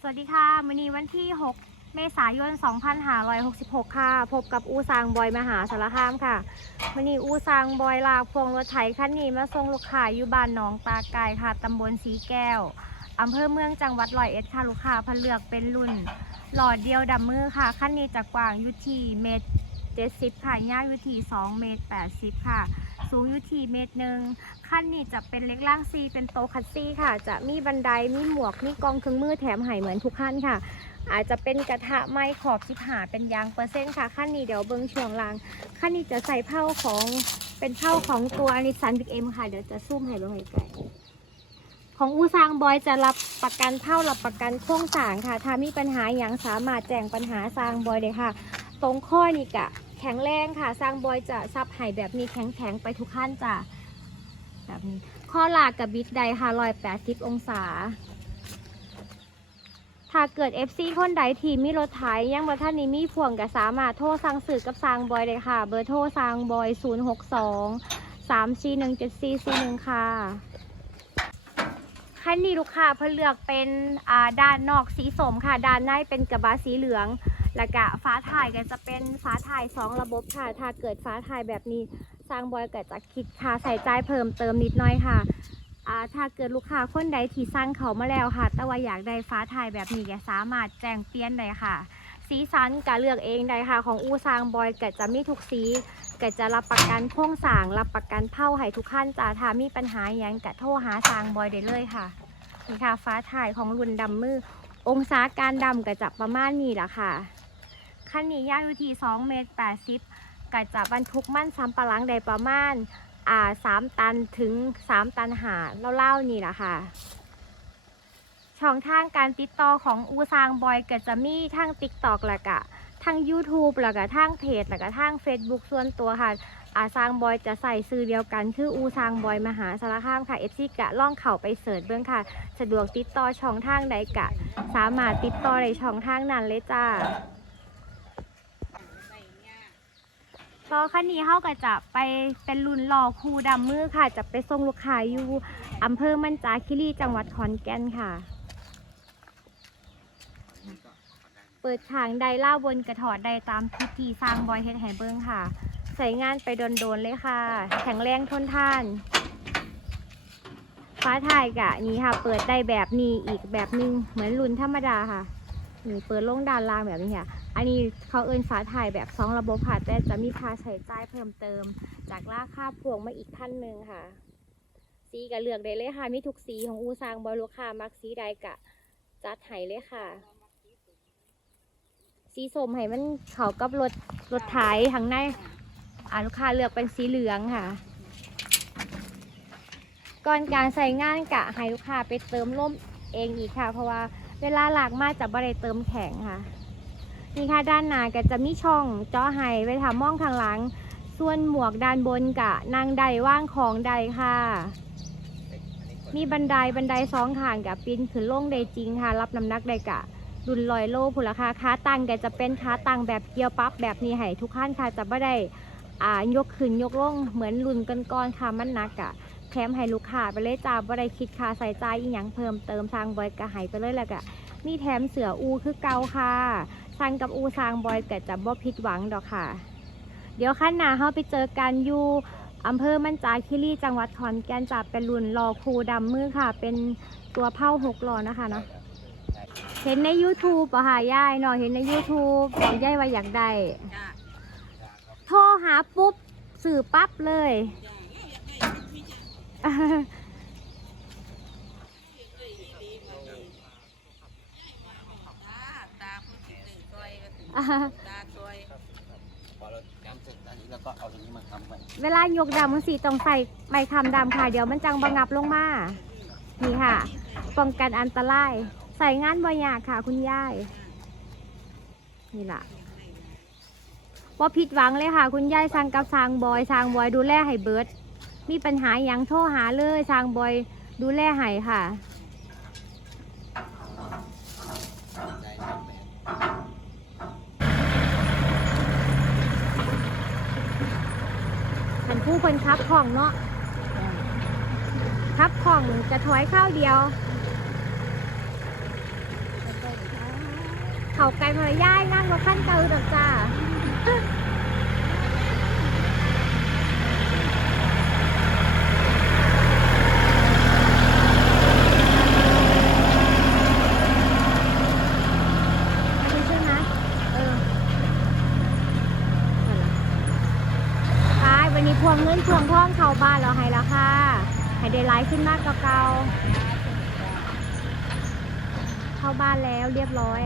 สวัสดีค่ะวันนี้วันที่ 6 เมษายน 2566 ค่ะ พบกับอูซางบอยมหาสารคามค่ะวันนี้อูซางบอยลาพวงรถไถคันนี้มาส่งลูกค้าอยู่บ้านหนองตาไก่ค่ะตำบลสีแก้วอำเภอเมืองจังหวัดร้อยเอ็ดค่ะลูกค้าเพันเลือกเป็นรุ่น หลอดเดียวดำมือค่ะคันนี้จะกว้างอยุทีเมตร 70 ค่ะยาวอยุที2เมตร 80 ค่ะ สูงอยุทีเมตรหนึ่งขั้นนี้จะเป็นเล็กล่างซีเป็นโตคัสซี่ค่ะ จะมีบันไดมีหมวกมีกองเครื่องมือแถมให้เหมือนทุกขั้นค่ะ อาจจะเป็นกระทะไม้ขอบชิบหาเป็นยางเปอร์เซ็นต์ค่ะขั้นนี้เดี๋ยวเบิ้งช่วงล่างขั้นนี้จะใส่เผ้าของเป็นเผ้าของตัวอนิสันบิ๊กเอ็มค่ะเดี๋ยวจะซูมให้ลงให้ไกลของอูซางบอยจะรับประกันเผ้ารับประกันโครงสร้างค่ะ ถ้ามีปัญหาอย่างสามารถแจ้งปัญหาซางบอยเลยค่ะ ตรงข้อนี่กะ แข็งแรงค่ะ สร้างบอยจะซับไห่แบบนี้แข็งๆไปทุกขั้นจ้ะแบบนี้ข้อหลากกับบิดใดค่ะรอยแปดสิบองศา ถ้าเกิด FC คนใดที่มีรถไถยังบ่ท่านนี้มีพ่วงก็สามารถโทรสั่งซื้อกับสร้างบอยได้ค่ะ เบอร์โทรสร้างบอย 0 6 2 3 4 1 7 4 4 1 ค่ะคันนี้ลูกค้าเพิ่นเลือกเป็นด้านนอกสีสมค่ะ ด้านในเป็นกระบะสีเหลือง แล้วก็ฟ้าถ่ายก็จะเป็นฟ้าถ่าย2ระบบค่ะ ถ้าเกิดฟ้าถ่ายแบบนี้สร้างบอยก็จะคิดค่าใส่ใจเพิ่มเติมนิดหน่อยค่ะถ้าเกิดลูกค้าคนใดที่สั่งเขามาแล้วค่ะ แต่ว่าอยากได้ฟ้าถ่ายแบบนี้ก็สามารถแจ้งเปลี่ยนได้ค่ะ สีสันก็เลือกเองได้ค่ะ ของอูซางบอยก็จะมีทุกสีก็จะรับประกันโครงสร้าง รับประกันเผ้าให้ทุกขั้นจ้าถ้ามีปัญหาอย่างก็โทรหาซางบอยได้เลยค่ะนี่ค่ะฟ้าถ่ายของรุ่นดำมือ องศาการดำก็จะประมาณนี้แหละค่ะ คันนี้ยาวอยู่ที่2เมตร80ก็จะบรรทุกมั่นซ้ำปะหลังได้ประมาณอ่าสามตันถึงสามตันหาเล่าๆนี่แหละค่ะ ช่องทางการติดต่อของอูซางบอยก็จะมีทั้ง t ิ k t o k แล้วก็ทั้ง YouTube แล้วก็ทั้งเพจแล้วก็ทั้ง Facebook ส่วนตัวค่ะอาซางบอยจะใส่ซื้อเดียวกัน คืออูซางบอยมหาสารคามค่ะเอฟซีกะล่องเข่าไปเสิร์ชเบื้องค่ะ สะดวกติดต่อช่องทางใดกะ สามารถติดต่อในช่องทางนั้นเลยจ้า ต่อ คันนี้เขาก็จะไปเป็นรุ่นหล่อคูดำมือค่ะ จะไปส่งลูกค้าอยู่อำเภอมันจาคิรีจังหวัดขอนแก่นค่ะ เปิดทางใดล่าบนกระถอดใดตามพิธีสร้างบอยเฮดไฮเบิ้งค่ะ ใส่งานไปโดนๆเลยค่ะ แข็งแรงทนทาน ฟ้าถ่ายกะนี้ค่ะ เปิดได้แบบนี้อีกแบบนึงเหมือนรุ่นธรรมดาค่ะ นี่เปิดลงด้านล่างแบบนี้ค่ะอันนี้เขาเอินฟ้าถ่ายแบบสองระบบค่ะแต่จะมีค่าใช้จ่ายเพิ่มเติม จากราคาพวงมาอีกพันหนึ่งค่ะ สีก็เลือกได้เลยค่ะมีทุกสีของอูซางบอลูกค้ามักสีใดกะจัดให้เลยค่ะ สีส้มให้มันเขากับรถรถไถทางในอ่าลูกค้าเลือกเป็นสีเหลืองค่ะก่อนการใส่งานกะให้ลูกค้าไปเติมร่มเองอีกค่ะ เพราะว่า เวลาหลากมาจะบ่ได้เติมแข็งค่ะ นี่ค่ะด้านหน้าก็จะมีช่องเจาะไห้ไว้ทำมองข้างหลัง ส่วนหมวกด้านบนกะนางใดว่างของใดค่ะ มีบันไดบันไดสองขางกับปีนขึ้นลงได้จริงค่ะ รับน้ำหนักได้กะดุนลอยโลผุนราคาค้าตังก็จะเป็นค้าตังแบบเกียวปั๊บแบบนี้ให้ทุกขั้นค่ะจะไม่ได้อ่ายกขึ้นยกลงเหมือนรุ่นก้อนๆค่ะมันนักอะ ถมให้ลูกค้าไปเลยจ้าบ่ได้คิดค่าใส่ใจอีหยังเพิ่มเติมสร้างบอยกะให้ไปเลยแล้วก็มีแถมเสืออูคือเก่าค่ะสั่งกับอูสร้างบอยก็จะบ่ผิดหวังดอกค่ะ เดี๋ยวขั้นหน้าเฮาไปเจอกันอยู่อำเภอมันจาคิรีจังหวัดขอนแก่นจะเป็นรุ่นรอคูดำมือค่ะ เป็นตัวเผาหกล้อนะคะเนาะเห็นใน YouTube อะค่ะย่ายเนาะเห็นใน YouTube บอกย่ายว่าอยากได้โทรหาปุ๊บสื่อปั๊บเลยตา ตาซอยพอเราย้ำเสร็จอันนี้แล้วก็เอาตรงนี้มาทำไปเวลายกดำมันสีต้องใส่ไม้คำดำค่ะ เดี๋ยวมันจังบังับลงมา นี่ค่ะ ป้องกันอันตราย ใส่งานบ่ยากค่ะ คุณยาย นี่ล่ะว่าผิดหวังเลยค่ะ คุณยายสั่งกับสางบอยสางบอยดูแลให้เบิร์ด มีปัญหาอย่างโทรหาเลยสร้างบอยดูแลให้ค่ะใจทำแบบหันผู้คนคับของเนาะคับของจะถอยข้าวเดียว เขาไกลมาย่ายนั่งรถขั้นเก่าดอกจ้า อันนี้ใช่ไหมเออนั่นล่ะไปวันนี้พวงเงินพวงทอง เข้าบ้านเราให้แล้วค่ะให้ได้ไลฟ์ขึ้นมากกว่าเก่าเข้าบ้านแล้วเรียบร้อย